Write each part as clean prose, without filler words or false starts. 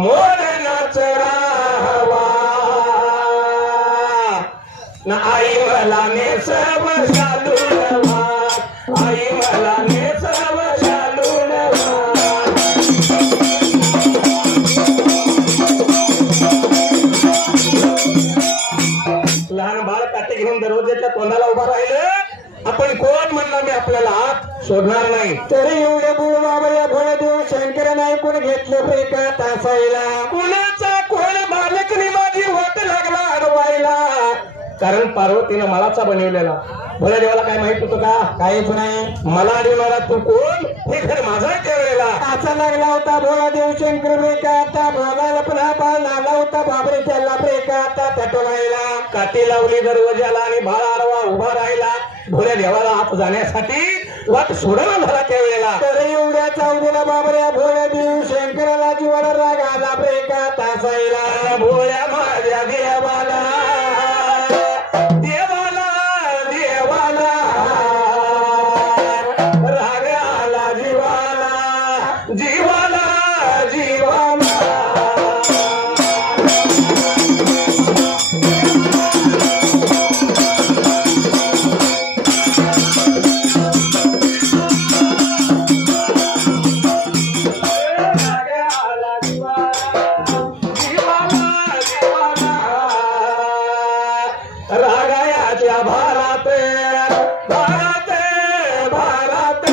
मोर नाचरावा ना आई मला नेसव शालूनवा आई मला नेसव शालूनवा लहान बाळ काटे घेऊन दरवाजाच्या तोंडाला उभा राहिलं आपण कोण म्हणणार मी आपल्याला हात सोडणार नाही तरी एवढे बोल बाबा या भोळे देव शंकर नाही कोण घेतलं प्रेका तासायला कुणाचा कोण बालकनी माझी होत लागला अडवायला कारण पार्वतीनं मलाचा बनवलेला भोळ्या देवाला काय माहित होतं का काहीच नाही मला अडवणारा तू कोण हे घर माझा त्यावेळेला असा लागला होता भोळा देव शंकर प्रेका आता भावाला पण हा बाळ नाला होता बाबरे त्याला प्रेका आता तटवायला काठी लावली दरवाजाला आणि बाळ आडवा उभा राहिला भोळ्या देवाला आत जाण्यासाठी वाट सोडला झाला त्यावेळेला तरी एवढ्या चावडीला बाबऱ्या भोळ्या देव शंकराला जीवाला राग आला प्रेका तासायला भोळ्या माझ्या देवाला राग आला जीवाला जीवाला जीवाला रागायाच्या भारात भारात भारात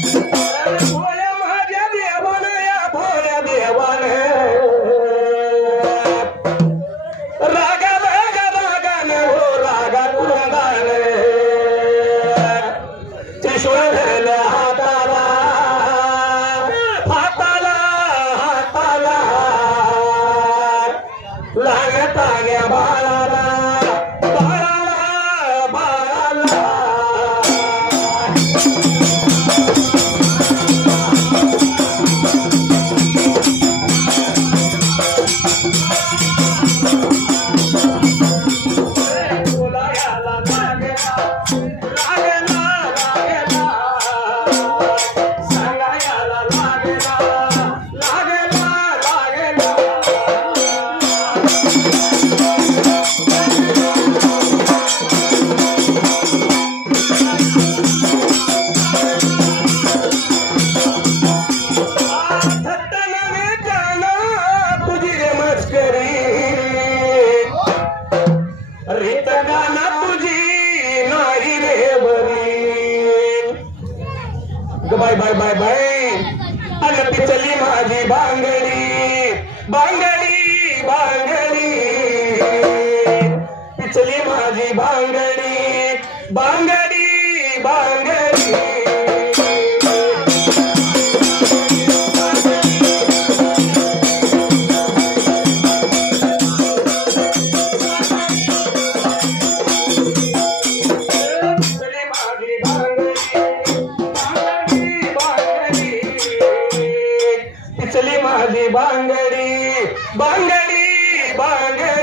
भोळ्या माझ्या देवानं या भोळ्या देवानं रागा रागा रागाने हो रागा रागाने त्रिशूळ हाताला हाताला हाताला लागताग्या बाळाला बाळाला बाळाला बोलायला लागला लागला लागला सांगायला लागला लागला लागला थट्टाने गाना तुझी रे मस्करी रीत गाना तुझी नाही रे बरी बाय बाय बाय बाय अन पिचली माझी बांगडी बांगडी बांगडी पिचली माझी बांगडी बांगडी बांगडी पिचली माझी बांगडी बांगडी बांगडी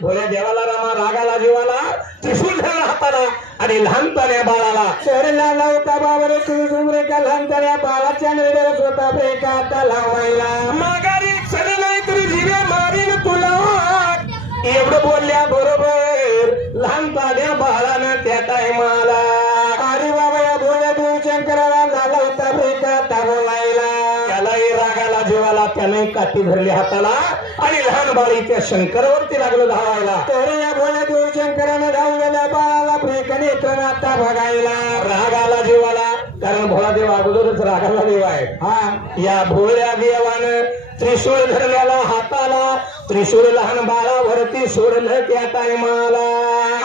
भोळ्या देवाला रामा रागाला जीवाला त्रिशूल धरला हाताला आणि लहानपण्या बाळाला शरीराला लावता बाबरे सुमरे का लहानताऱ्या बाळाच्या नजरेला स्वतः प्रेका आता लावायला माघारी चढ नाही तरी जीवे मारीन तुला एवढं बोलल्या बरोबर लहानपण्या बाळानं त्या टायमाला अरे बाबा या भोळ्या देव शंकराला झाला होता प्रेका आता बोलायला त्यालाही रागाला जीवाला त्याने काठी धरली हाताला आणि लहान बाळी त्या शंकरावरती लागलं धावायला तरी या भोळ्या देव शंकरानं धावलेल्या बाळाला प्रेकाने येताना आता बघायला रागाला जीवाला कारण भोळा देव अगोदरच रागाला देव आहे हा या भोळ्या देवानं त्रिशूळ धरल्याला हाताला त्रिशूळ लहान बाळावरती सोडलं त्या टायमाला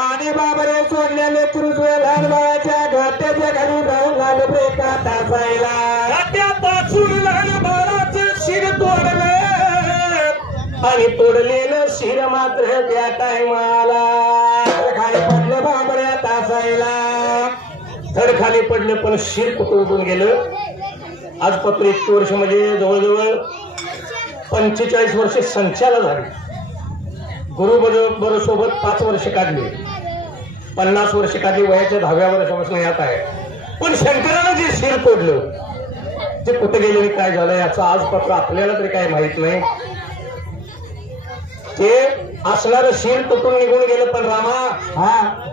आणि बाबरे सोडलेले त्रिशूळ लहान बाळाच्या घाट्याच्या घरी जाऊन झालं प्रेका तासायला त्या पाचून लहान बाळाचं शिर तोडलं आणि तोडलेलं शिर मात्र त्या टायमाला खाली पडलं बाबऱ्या तासायला धड खाली पडलं पण शिर कुठं उडून गेलं. आज पत्र इतकी वर्ष म्हणजे जवळजवळ 45 वर्षे संचाला झाली. गुरु बरोबर सोबत 5 वर्ष काढली, 50 वर्ष काढली, वयाच्या 10व्या वर्षापासून यात आहे. पण शंकरानं जे शिर पडलं ते कुठे गेले आणि काय झालं याचं आज पत्र आपल्याला तरी काय माहित नाही. ते असणारं शिर तुटून निघून गेलं पण रामा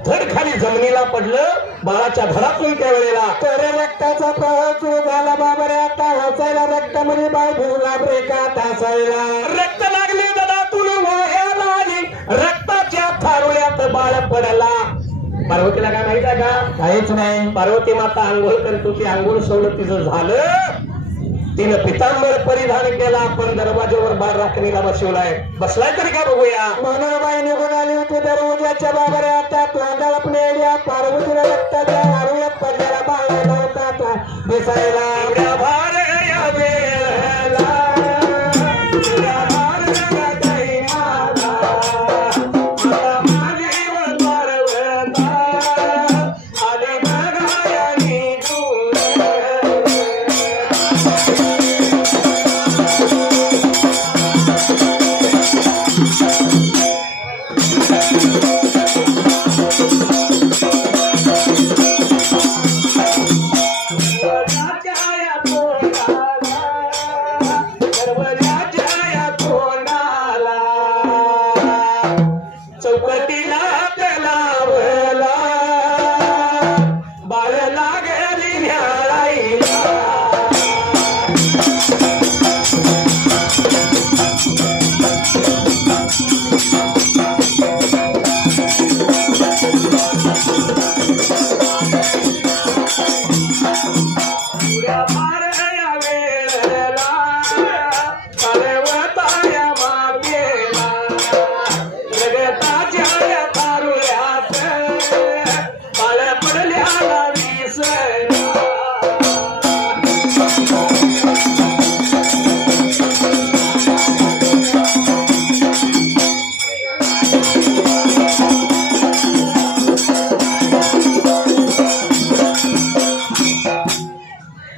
धड खाली जमिनीला पडलं बाळाच्या घरातून त्यावेळेला. तर रक्ताचा प्रवाह सुरू झाला बाबऱ्या तासायला. रक्तामध्ये बाळ भिजला ब्रेका तासायला. रक्त लागले ददातून वायाला आली, रक्ताच्या थारोळ्यात बाळ पडला. पार्वतीला काय माहित आहे का? काहीच नाही. पार्वती माता आंघोळ करत होती. आंघोळ सवलत तिचं झालं. तिनं पितांबर परिधान केला. आपण दरवाजावर बाळ राखणीला बसवलाय. बसलाय तरी का बघूया. मनोबाई निघून आली होती दरवाजाच्या बाबऱ्या. त्या तोंडाला पडलेल्या पार्वतीला रक्ताच्या हारुळ्यात पडलेला बाळ नव्हता दिसायला.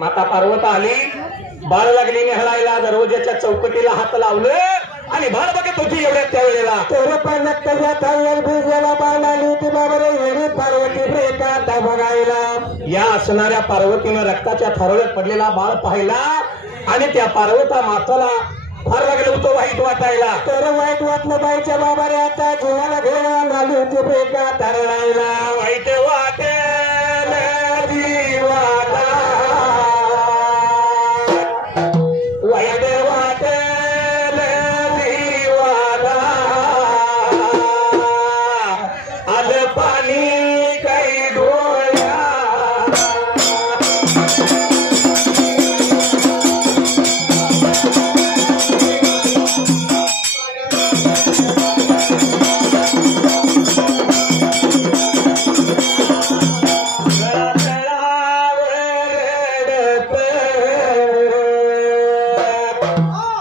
माता पार्वती आली. बाळ लागली निहळायला. दरवाजाच्या चौकटीला हात लावलं आणि बाळ बघत होती एवढ्या त्यावेळेला. तर पण रक्ताच्या थारोळ्यात भिजलेला बाळ आली होती बाबरे. येणे पार्वती ब्रेका बघायला. या असणाऱ्या पार्वतीनं रक्ताच्या थारोळ्यात पडलेला बाळ पाहिला आणि त्या पार्वता माताला फार लागलं होतं वाईट वाटायला. तर वाईट वाटलं बाईच्या बाबऱ्या. त्या जीवाला घेऊन आली होती ब्रेका तारळायला. वाईट वाटेल जीवाला, वाईट वाटेल जीवाला, आज पाणी काही डोळ्या.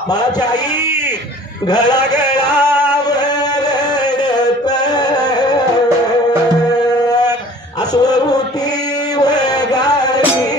बाळाची आई घळाघळावर रडत अस्वरूपी वगारी.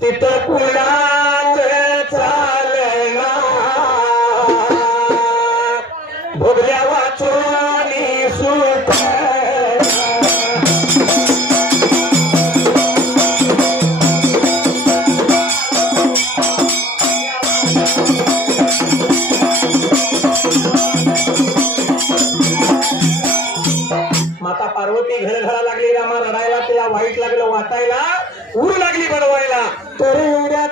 तिथं कुणाच चालना भोगल्या वाचोनी सुट.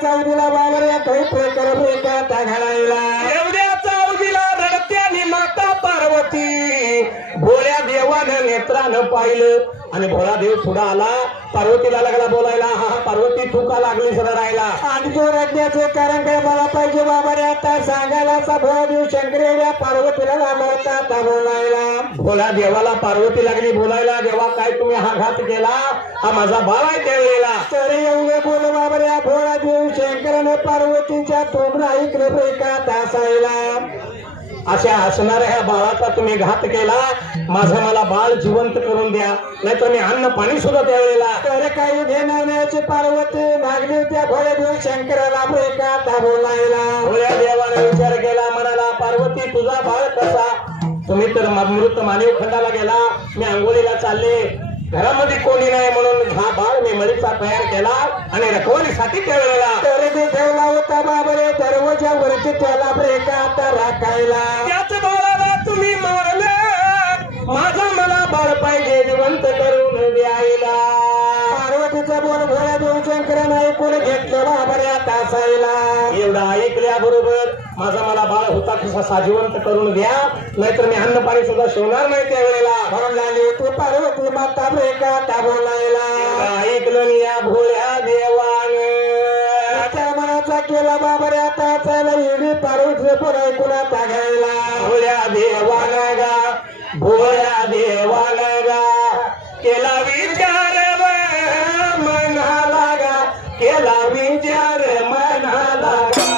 चौधीला बाबऱ्या काही प्रकार ब्रेकाता घालायला एवढ्या चौधीला रडत्याने माता पार्वती भोळ्या देवानं नेत्रानं पाहिलं आणि भोळा देव पुढे आला पार्वतीला लागला बोलायला हा पार्वती तू का लागलीस रडायला आणि जो रडण्याचे कारण काय मला पाहिजे बाबारे आता सांगायला भोळा देव शंकरेल्या पार्वतीला लागला होता बोलायला भोळा देवाला पार्वती लागली बोलायला देवा काय तुम्ही हा घात केला हा माझा बाळ आहे त्यावेळेला तर एवढे बोल बाबऱ्या भोळा देव शंकराने पार्वतीच्या तोंडला इकडे ब्रेकात असायला अशा असणाऱ्या ह्या बाळाचा तुम्ही घात केला माझं मला बाळ जिवंत करून द्या नाहीतर मी अन्न पाणी सुद्धा त्यावेळेला तर काही घेणार नाही पार्वती मागणी त्या भोळ्या देव शंकराला ब्रेकात बोलायला भोळ्या देवाने विचार केला म्हणाला पार्वती तुझा बाळ कसा तुम्ही तर मृत मानव खंडाला गेला मी आंघोळीला चालले घरामध्ये कोणी नाही म्हणून हा बाळ मी मळीचा तयार केला आणि रखवालीसाठी त्यावेळेला तर ते ठेवला होता बाबरे दरवाजावरती त्याला ब्रेकात राखायला त्याच बाळाला तुम्ही मारलं माझा मला बाळ पाहिजे जिवंत करून द्यायला पार्वतीचा बोल भोळ्या देव शंकरानं ऐकून घेतलं बाबऱ्या तासायला एवढा ऐकल्याबरोबर माझा मला बाळ होता कसा साजिवंत करून द्या नाहीतर मी अन्न पाणी सुद्धा शिवणार नाही त्यावेळेला म्हणून लागली तू पार्वती माता ब्रेकात बोलायला ऐकलं या भोळ्या देवाने त्या मनाचा केला बाबऱ्या तासायला एवढी पार्वतीचे बोल ऐकून घ्यायला भोळ्या देवाला गा भोळ्या देवाला गा केला विचार मनाला गा केला विचार मनाला गा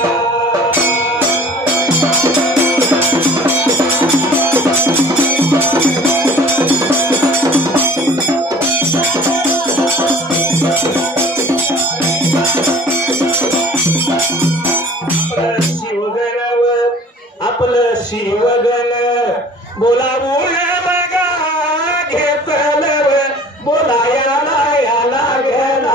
आपलं शिवगण बोलावून बघा घेतलं बोलायला याला गेला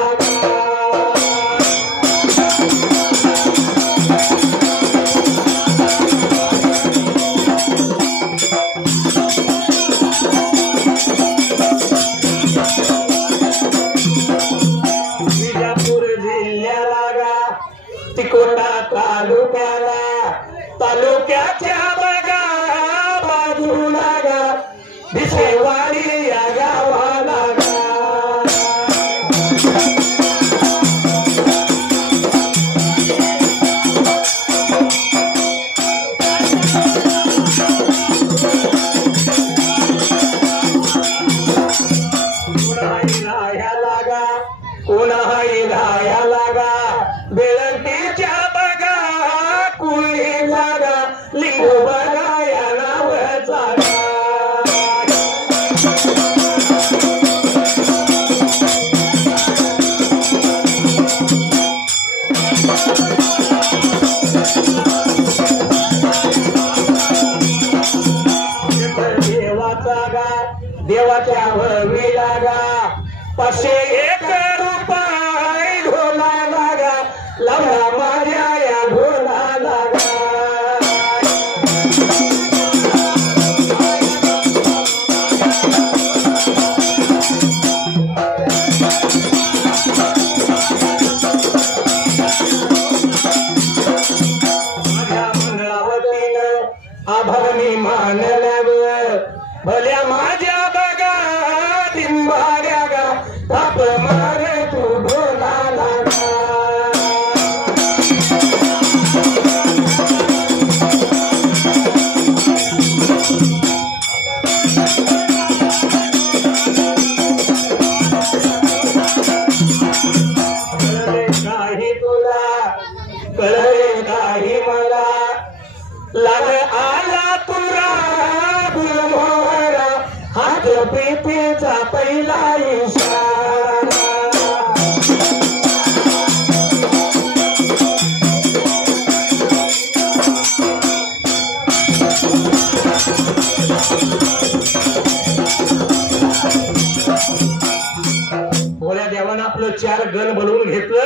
विजापूर जिल्ह्याला गा तिकोटा तालुक्याच्या बघा बाजूला गा भिसेवाडी या गावाला गा कोणाही राया लागा बेळंकीच्या बघा कुळी जागा लिंगू बघा या नावाचा देवाचा गा देवाच्या हवी लागा 501 रुपये ढोला लागा लावला माझ्या या ढोला लागा माझ्या मंडळावतीनं आभारणी मानल्या भल्या माझ्या बघा लिंबाड्या गा ताप मारे तू ढोला लागा कळले काही तुला कळले काही मला लाग आला तुरा गुलमोहरा हात प्रीतीचा पहिला इशारा भोळ्या देवानं आपलं 4 गण बनवून घेतलं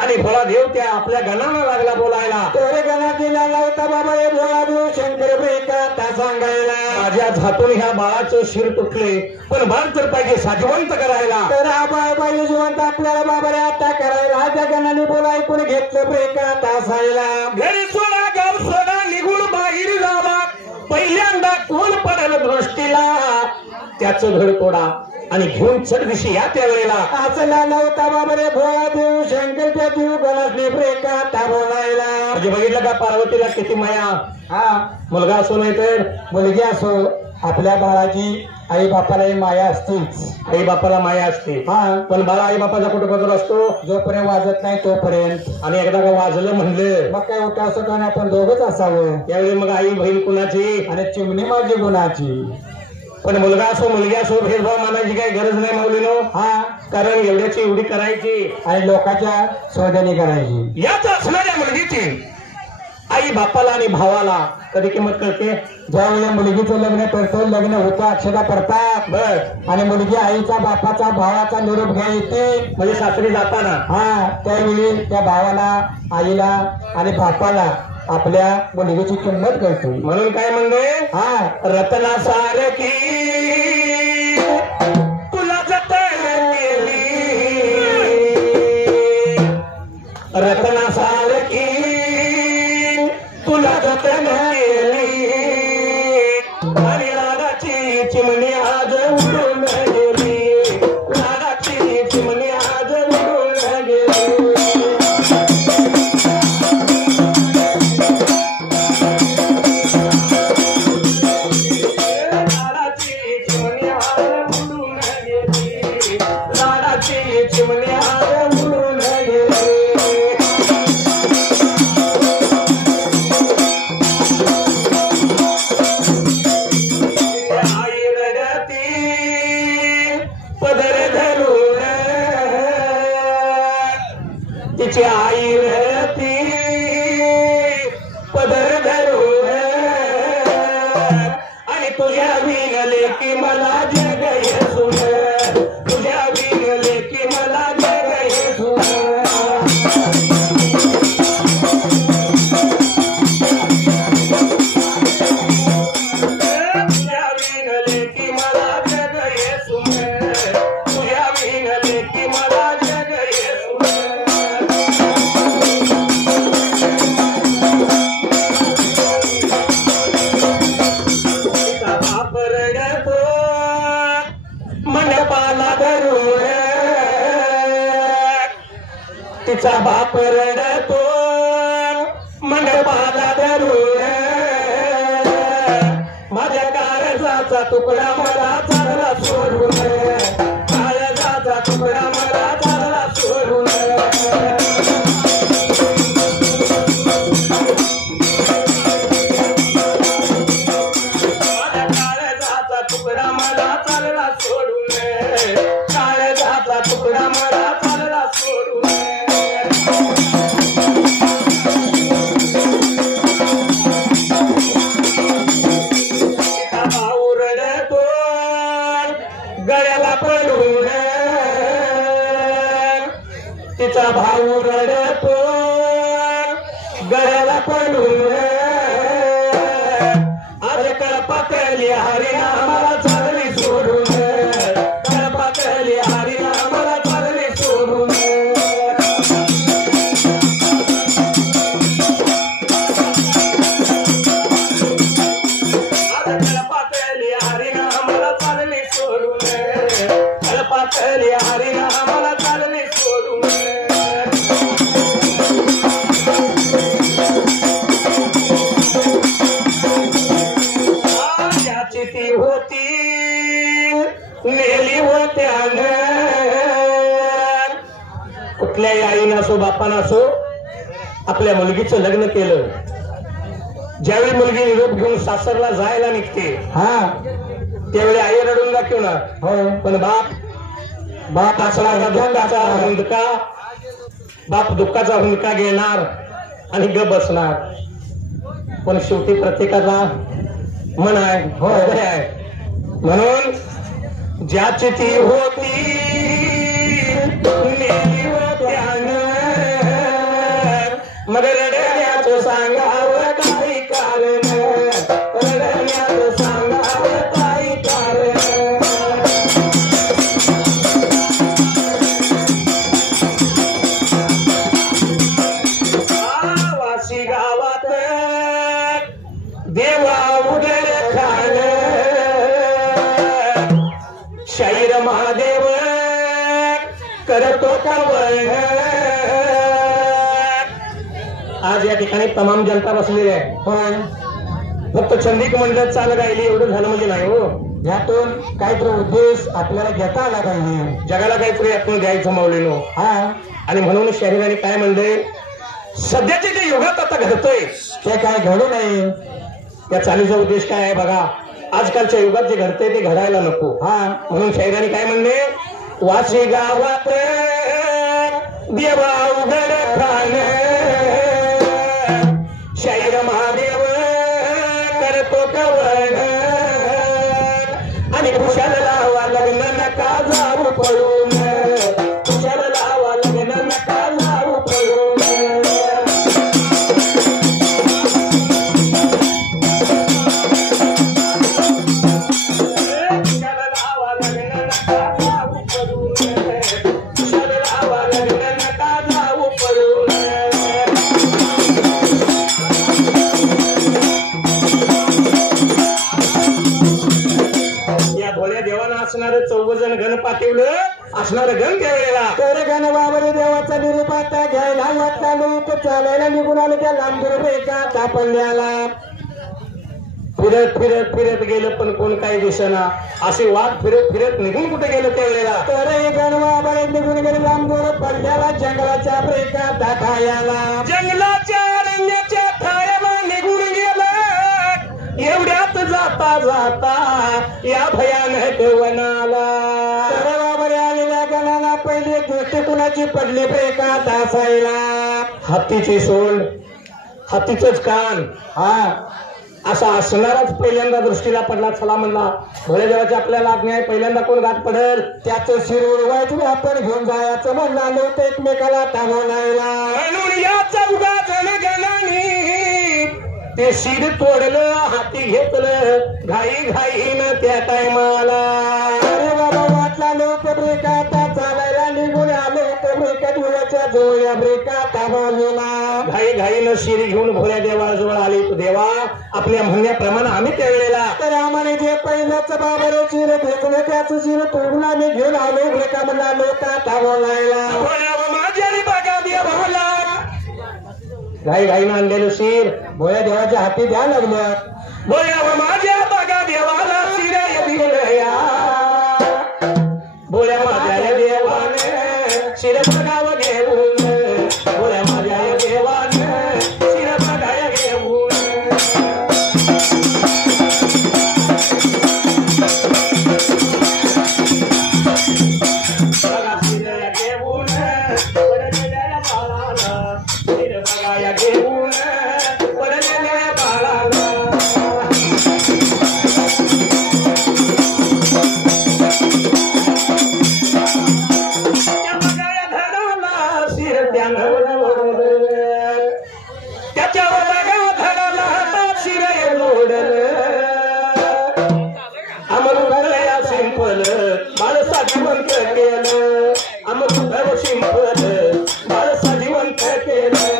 आणि आणि भोळा देव त्या आपल्या गणाला लागला बोलायला. तोरे गणातीला लावता बाबा हे भोळा देव शंकर बेकाता सांगायला. माझ्या हातून ह्या बाळाचं शिर तुटले पण बाळ तर पाहिजे साजिवंत करायला. तर हा बाळ पाहिजे जिवंत आपल्याला बाबा रे आता करायला. त्या गणाने बोला ऐकून घेतलं बेकाता असायला. घरी सोडा गाव सोडा निघून बाहेर जावा पहिल्यांदा कोण पडेल दृष्टीला त्याचं घर तोडा आणि घेऊन चढदिशी या त्यावेळेला. असला नव्हता बाबा रे भोळा देव शंकरच्या जीव गणासने बेकाता बोलायला. म्हणजे बघितलं का पार्वतीला किती माया. हा मुलगा असो नाही तर मुलगी असो आपल्या बाळाची आई बापालाही माया असतीच. आई बापाला माया असते. हा पण बाळा आई बापाचा कुठं बदल असतो जोपर्यंत वाजत नाही तोपर्यंत. आणि एकदा का वाजलं म्हणलं मग काय उठा असतो आणि आपण दोघच असावं. त्यावेळी मग आई बहीण कुणाची आणि चिमणी माझी गुणाची. पण मुलगा असो मुलगी असो भेदभाव मानायची काही गरज नाही माऊलीनो. हा कारण एवढ्याची एवढी करायची आणि लोकांच्या शोधणी करायची. याच असणाऱ्या मुलगीची आई बापाला आणि भावाला कधी किंमत कळते. ज्यावेळी मुलगीचं लग्न करतो लग्न होतं अक्षता पडतात बर आणि मुलगी आईचा बापाचा भावाचा निरोप घ्या येते. म्हणजे सासरी जाताना हा त्यावेळी त्या भावाला आईला आणि बापाला आपल्या मुलगीची किंमत कळते. म्हणून काय म्हणले हा रत्ना सारखी तुला जतन केली रत्ना सारखी तुला जतन केली आणि लाडाची चिमणी आज उडून गेली लाडाची चिमणी आज उडून गेली. तिची आई रती पदर धरून आणि तुझ्या विनले की मला जग येसून तुझ्या विनले की मला जग येसून तुझ्या विनले की मला जग येसून तुझ्या विनले की मला जग येसून. मंडपाला धरून तिचा बाप रडतो मंडपाला धरून माझ्या काळजाचा तुकडा मला चालला सोडून काळजाचा तुकडा मला चालला सोडून. तुकडा मला चालला सोडून काळजाचा तुकडा मला चालला सोडून. तिचा भाऊ रडतो गळ्याला पडून तिचा भाऊ रडतो गळ्याला पडून आज कळपातली हरिनामाला चालली सोडून कळपातली हरिनामाला चालली सोडून. आज कळपातली हरिनामाला चालली सोडून कळपातली हरिनामाला चालली सोडून. ती होती नेली होत्यानं कुठल्याही आईनं असो बापानं असो आपल्या मुलगीचं लग्न केलं. ज्यावेळी मुलगी निरोप घेऊन सासरला जायला निघते हा त्यावेळी आई रडून दाखवणार हो पण बाप असला दुःखाचा हुंदका बाप दुःखाचा हुंदका घेणार आणि ग बसणार. पण शेवटी प्रत्येकाचा मन आहे हृदय आहे. म्हणून ज्याची ती होती नेली होत्यानं मग रडण्याचं सांगावं काही कारण, रडण्याचं सांगावं काही कारण. वाशी गावात देवा उदर खान, शाहीर महादेव करतो कवळ. आज या ठिकाणी तमाम जनता बसलेली आहे. होय, फक्त छंदिक मंडळ चालत राहिली एवढं झालं म्हणजे नाही हो. यातून काहीतरी उद्देश आपल्याला घेता आला पाहिजे. जगाला काहीतरी यातून द्यायचं मावलेलो. हा, आणि म्हणून शाहिराने काय म्हणले, सध्याचे जे युगात आता घडतंय ते काय घडू नये. त्या चालीचा उद्देश काय आहे बघा. आजकालच्या युगात जे घडतंय ते घडायला नको. हा, म्हणून शाहिराने काय म्हणले, वाशी गावात देवा उघड खान, शाहीर महादेव करतो कवळ. आणि खुशाल लावा लग्न नका जाऊ पळून, खुशाल लावा लग्न नका जाऊ पळून. खुशाल लावा लग्न नका जाऊ पळून, खुशाल लावा लग्न नका जाऊ पळून. या भोळ्या देवानं असणारं 14 जण गण पाठवलं, असणारं गण त्यावेळेला. तर गण बाबरे देवाचा निरोप आता घ्यायला वाटला लोक, चालायला निघून आले त्या लांबून एका तापल्याला. फिरत फिरत फिरत गेलं पण कोण काही दिसेना. असे वाघ फिरत फिरत निघून कुठे गेलं त्यावेळेला. तर हे गण बाबरे निघून गेले लांबून पडल्याला जंगलाच्या ब्रेका दाखायला. जंगलाच्या अरण्याच्या थाळ्याला निघून गेलं, एवढ्यात जाता जाता या भयानक वनाला. तर बाबरे आलेल्या गणाला पहिले दृष्टी कुणाची पडली ब्रेका तासायला. हत्तीची सोंड, हत्तीचंच कान, हा, असा असणाराच पहिल्यांदा दृष्टीला पडला. चला म्हणला भोळ्या देवाची आपल्याला आज्ञा आहे, पहिल्यांदा कोण गाठ पडेल त्याचं शिर उडवायचं आपण घेऊन जायचं म्हणला लोक एकमेकाला थांबवलायला. म्हणून या 14 जण गणांनी ते शिर तोडलं, हाती घेतलं घाई घाईनं त्या टायमाला. अरे बाबा वाटला लोक ब्रेका आता चालायला निघून आलो, तर ब्रेका देवाच्या जवळ ब्रेका थांबवलेला. घाई घाईनं शिर घेऊन भोळ्या देवाजवळ आले. तो देवा आपल्या म्हणण्याप्रमाणे आम्ही त्यावेळेला तर आम्हाला जे पहिलंच बाबरे चिर घेतलं त्याचं चिर तोडून आम्ही घेऊन आलो ब्रेका म्हणला लोक थांबवलायला. माझ्या बघा देवाला घाई घाईनं आणलेलं शिर भोळ्या देवाच्या हाती द्या लागलं. भोळ्या माझ्या बघा देवाला शिर दिलया, भोळ्या माझ्या या देवाने शिर बघावं घेऊन, भोळ्या माझ्या या देवाने शिर बघाया घेऊन. बघा शिर घेऊन पडलेल्या बाळाला, शिर बघाया घेऊन पडलेल्या बाळाला. त्या बघाया धडाला शिर त्यानं ओढलं, त्याच्यावर बघा धडाला शिर ओढलं. अमृतया सिंपल बाळसा जिवंत केलं, अमृत सिंपल बाळसा जिवंत केलं.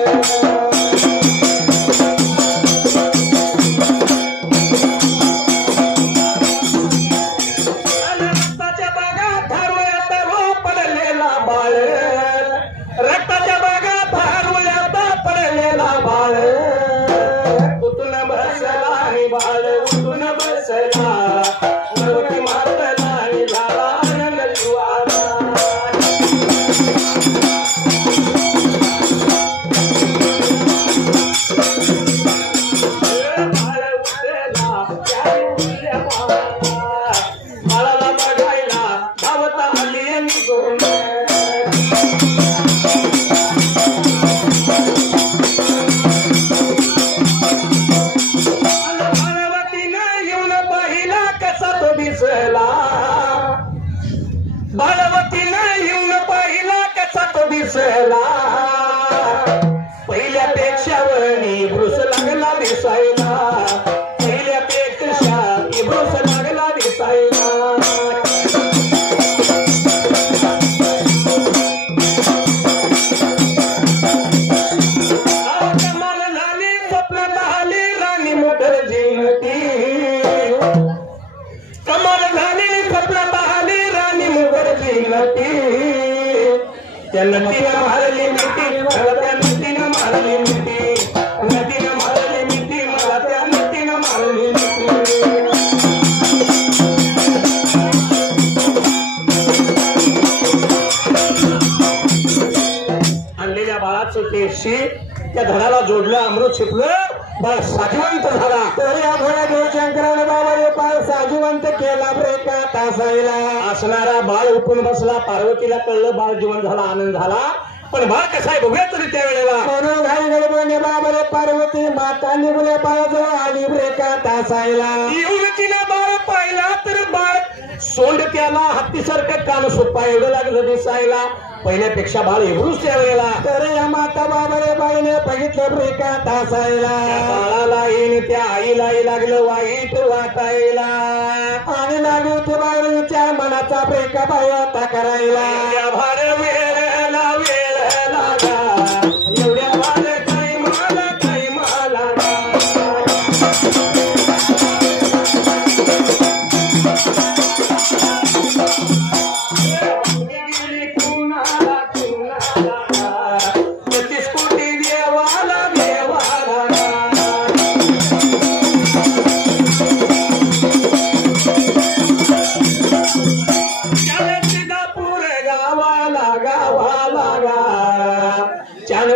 त्या नदीनं मारली मिठी मला त्या नदीनं मारली मिठी नदीनं मारली मिठी मला त्या नदीनं मारली मिठी आणलेल्या बाळाचं केशी त्या धडाला जोडलं अमृत शिकलं बाळ साजिवंत झाला तर या घोड्या घेऊन शंकरानं बाबा पाय साजिवंत केला ब्रेका तासायला असणारा बाळ उठून बसला पार्वतीला कळलं बाळ जिवंत झाला आनंद झाला पण बाळ कसा आहे बघूया तरी त्यावेळेला म्हणून घाई गडबडने बाबा पार्वती माता निघून बाळाजवळ आली ब्रेका तासायला येऊन तिने बाळ पाहिला तर बाळ सोंड त्याला हत्तीसारखं कान सोपा एवढं लागलं दिसायला पहिल्यापेक्षा बाळ एवढूच त्यावेळेला तर या माता बाबाने बाईने बघितलं ब्रेका तासायला बाळाला येईन त्या आईलाही लागलं वाईट वाटायला आणि लागली होती बाळ विचार मनाचा ब्रेका बाई आता करायला एवढ्या भार वेळ लागा एवढ्या भार काही मला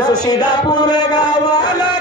सुशीदापूर गावाला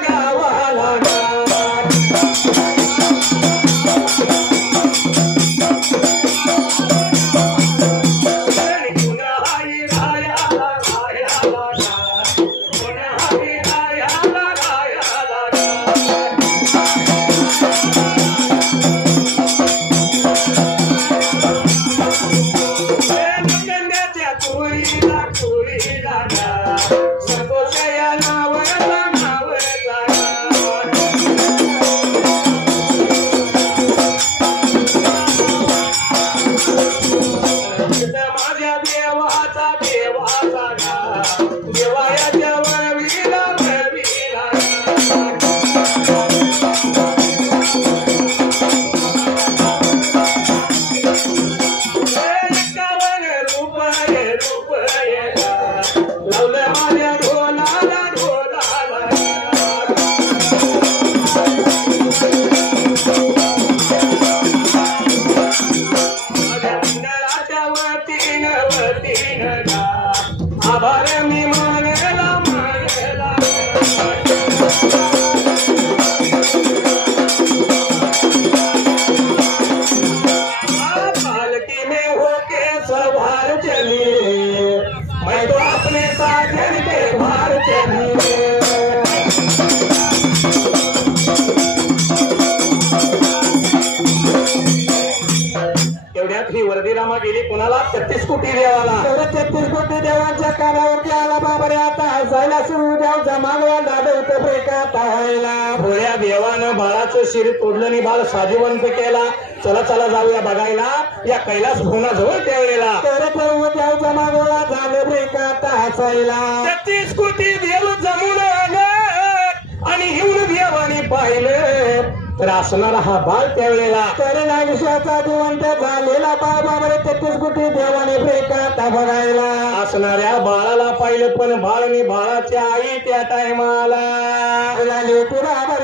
वर्दीरामा गेली कुणाला 33 कोटी देवाला 33 कोटी देवांच्या कानावरती आला बाबरे आता हसायला सुरू द्याव जमागला दादवत ब्रेकात व्हायला भोळ्या देवानं बाळाचं शिर तोडलं आणि बाळ साजिवंत केला चला चला जाऊया बघायला या कैलास भुवनाजवळ त्यावेळेला तर देव जमागला झालं ब्रेकात हसायला 33 कोटी देव जमून आलं आणि येऊन देवाने पाहिलं तर असणारा हा बाळ त्यावेळेला तर नागेशाचा जिवंत झालेला बाळ बाबरे 33 कोटी देवाने ब्रेकात बघायला असणाऱ्या बाळाला पाहिलं पण बाळ आणि बाळाची आई त्या टायमाला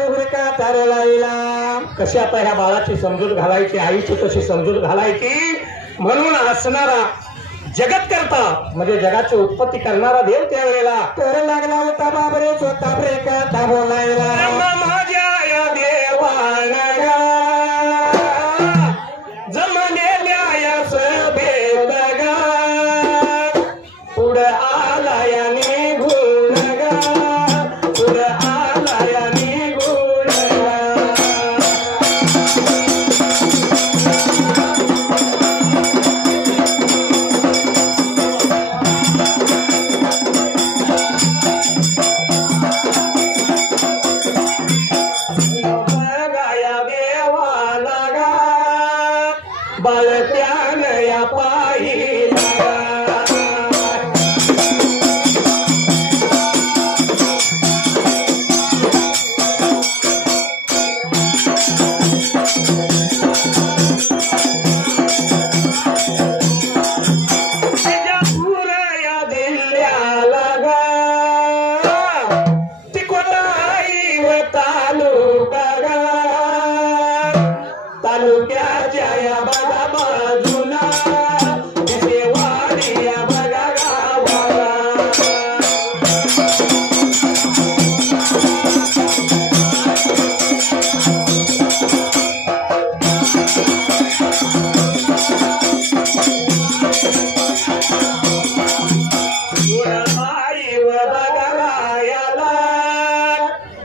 ब्रेकात राहिला कशी आता ह्या बाळाची समजूत घालायची आईची कशी समजूत घालायची म्हणून असणारा जगत करता म्हणजे जगाची उत्पत्ती करणारा देव त्यावेळेला तर लागला होता बाबरे स्वतः ब्रेकात बोलायला माझ्या या देवाला जमलेल्या या सभेत गा पुढं आला या निघून गा पुढं आला या निघून गा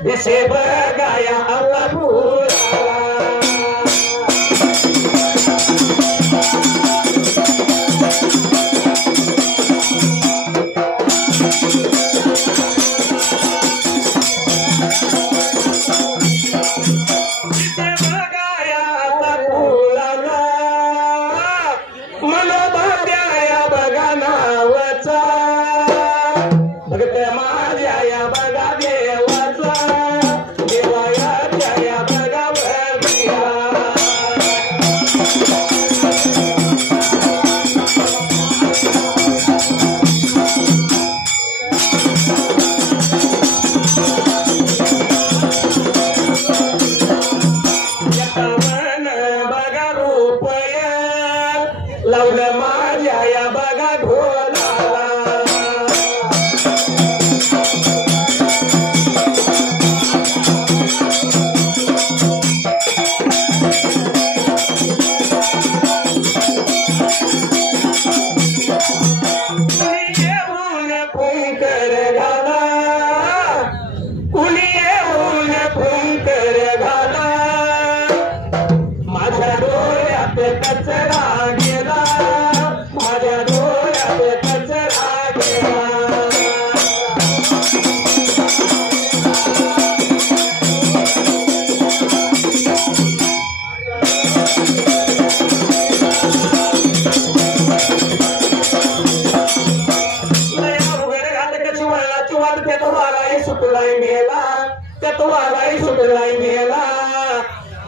दिसे बघाया आता फुलाला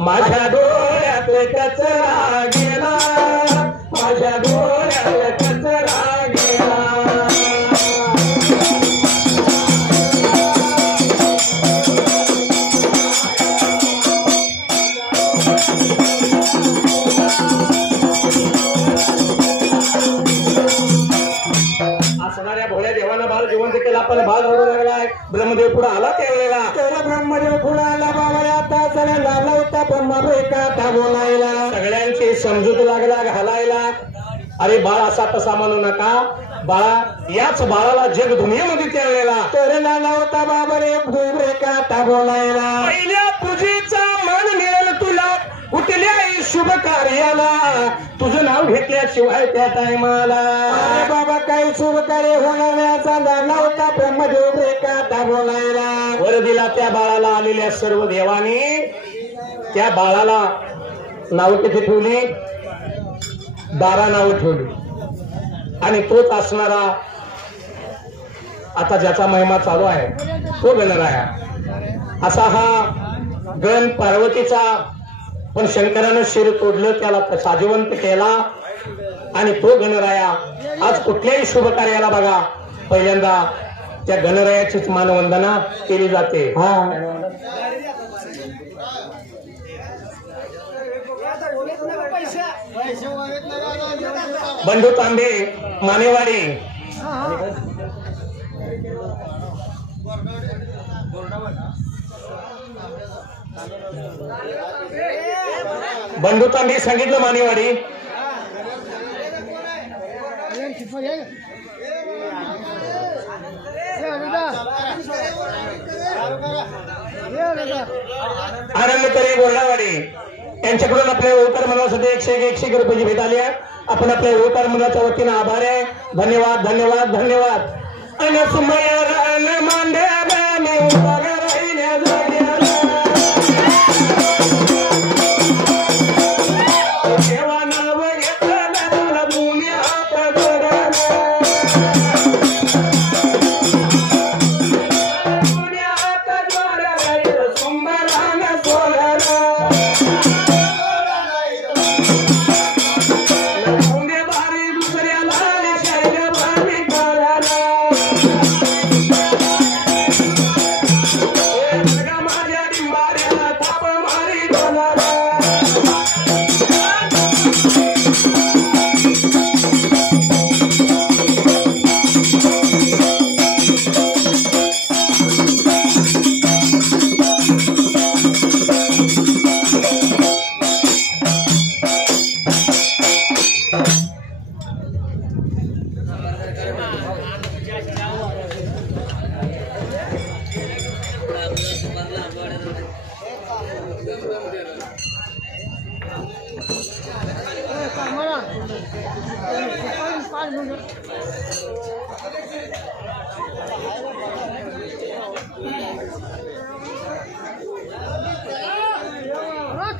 माझ्या डोळ्यात कचरा गेला माझ्या डोळ्यात कचरा गेला असणाऱ्या भोळ्या देवाला बाळ जिवंत केला पण बाळ रडू लागलाय ब्रह्मदेव पुढे आला त्यावेळेला ब्रह्मदेव पुढे आला बाबा आता सगळ्यांना होता ब्रह्मा का बोलायला सगळ्यांची समजूत लागला घालायला अरे बाळ असा तसा म्हणू नका बाळा याच बाळाला जग दुनियेमध्ये त्यावेळेला तर नाला होता बाबा रे का बोलायला पहिल्या पूजेचा मान मिळेल तुला कुठल्याही शुभ कार्याला तुझं नाव घेतल्याशिवाय त्या टायमाला बाबा काही शुभ कार्य होण्याचा नाला होता ब्रह्मदेव का बोलायला वर दिला त्या बाळाला आलेल्या सर्व देवानी त्या बाळाला नाव किती ठेवली 12 नावं ठेवली आणि तोच असणारा आता ज्याचा महिमा चालू आहे तो गणराया असा हा गण पार्वतीचा पण शंकरानं शिर तोडलं त्याला साजिवंत केला आणि तो गणराया आज कुठल्याही शुभ कार्याला बघा पहिल्यांदा त्या गणरायाचीच मानवंदना केली जाते बंडू तांबे मानेवाडी बंडू तांबे सांगितलं मानेवाडी आनंद करे गोरडावाडी यांच्याकडून आपल्या ओंकार मंडळासाठी 101 रुपयाची भेट आली आहे आपण आपल्या ओंकार मंडळाच्या वतीनं आभार आहे धन्यवाद धन्यवाद धन्यवाद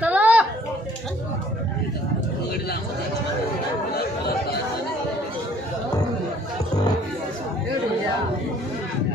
चला